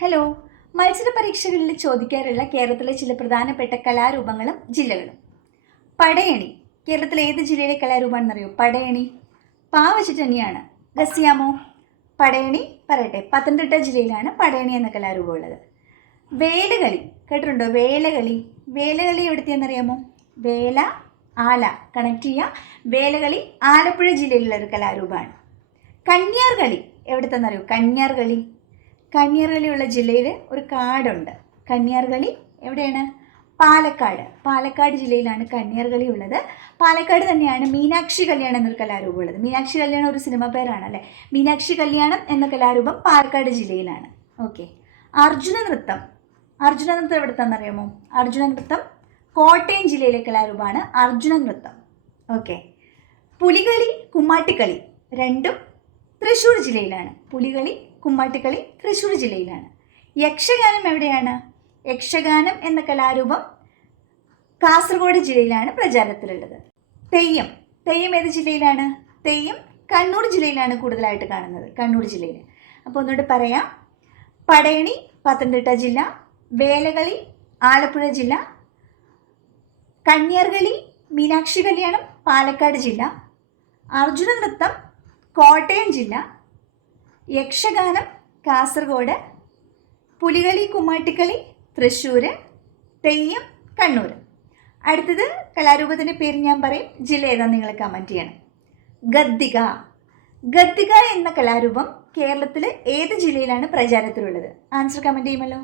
Hello, മത്സര പരീക്ഷകളിൽ ചോദിക്കാറുള്ള കേരളത്തിലെ ചില പ്രധാനപ്പെട്ട കലാരൂപങ്ങളും ജില്ലകളും. പടയണി കേരളത്തിലെ ഏത് ജില്ലയിലെ കലാരൂപമാണെന്നറിയോ? പടയണി പാ വെച്ചിട്ട് തന്നെയാണ്. ഗസിയാമോ? പടയണി പറയട്ടെ, പത്തനംതിട്ട ജില്ലയിലാണ് പടയണി എന്ന കലാരൂപം ഉള്ളത്. വേലകളി കേട്ടിട്ടുണ്ടോ? വേലകളി വേലകളി എവിടുത്തെയെന്നറിയാമോ? വേല ആല കണക്ട് ചെയ്യുക. വേലകളി ആലപ്പുഴ ജില്ലയിലുള്ള ഒരു കലാരൂപമാണ്. കന്യാർകളി എവിടുത്തെന്നറിയോ? കന്യാർകളി കന്യാർകളിയുള്ള ജില്ലയിൽ ഒരു കാടുണ്ട്. കന്യാർകളി എവിടെയാണ്? പാലക്കാട് ജില്ലയിലാണ് കന്യാർകളി ഉള്ളത്. പാലക്കാട് തന്നെയാണ് മീനാക്ഷി കല്യാണം എന്നൊരു കലാരൂപം ഉള്ളത്. മീനാക്ഷി കല്യാണം ഒരു സിനിമ പേരാണ് അല്ലേ? മീനാക്ഷി കല്യാണം എന്ന കലാരൂപം പാലക്കാട് ജില്ലയിലാണ്. ഓക്കെ. അർജുന നൃത്തം എവിടുത്തെന്നറിയാമോ? അർജുന നൃത്തം കോട്ടയം ജില്ലയിലെ കലാരൂപമാണ് അർജുന നൃത്തം. ഓക്കെ. പുലികളി കുമ്മാട്ടിക്കളി രണ്ടും തൃശ്ശൂർ ജില്ലയിലാണ്. പുലികളി കുമ്മാട്ടിക്കളി തൃശ്ശൂർ ജില്ലയിലാണ്. യക്ഷഗാനം എവിടെയാണ്? യക്ഷഗാനം എന്ന കലാരൂപം കാസർഗോഡ് ജില്ലയിലാണ് പ്രചാരത്തിലുള്ളത്. തെയ്യം ഏത് ജില്ലയിലാണ്? തെയ്യം കണ്ണൂർ ജില്ലയിലാണ് കൂടുതലായിട്ട് കാണുന്നത്. കണ്ണൂർ ജില്ലയിൽ. അപ്പോൾ ഒന്നുകൂടി പറയാം. പടയണി പത്തനംതിട്ട ജില്ല, വേലകളി ആലപ്പുഴ ജില്ല, കന്യാർകളി മീനാക്ഷി കല്യാണം പാലക്കാട് ജില്ല, അർജുന നൃത്തം കോട്ടയം ജില്ല, യക്ഷഗാനം കാസർഗോഡ്, പുലികളി കുമ്മാട്ടിക്കളി തൃശ്ശൂർ, തെയ്യം കണ്ണൂർ. അടുത്തത് കലാരൂപത്തിൻ്റെ പേര് ഞാൻ പറയും, ജില്ല ഏതാണെന്ന് നിങ്ങൾ കമൻറ്റ് ചെയ്യണം. ഗദ്ദിക എന്ന കലാരൂപം കേരളത്തിൽ ഏത് ജില്ലയിലാണ് പ്രചാരത്തിലുള്ളത്? ആൻസർ കമൻറ്റ് ചെയ്യുമല്ലോ.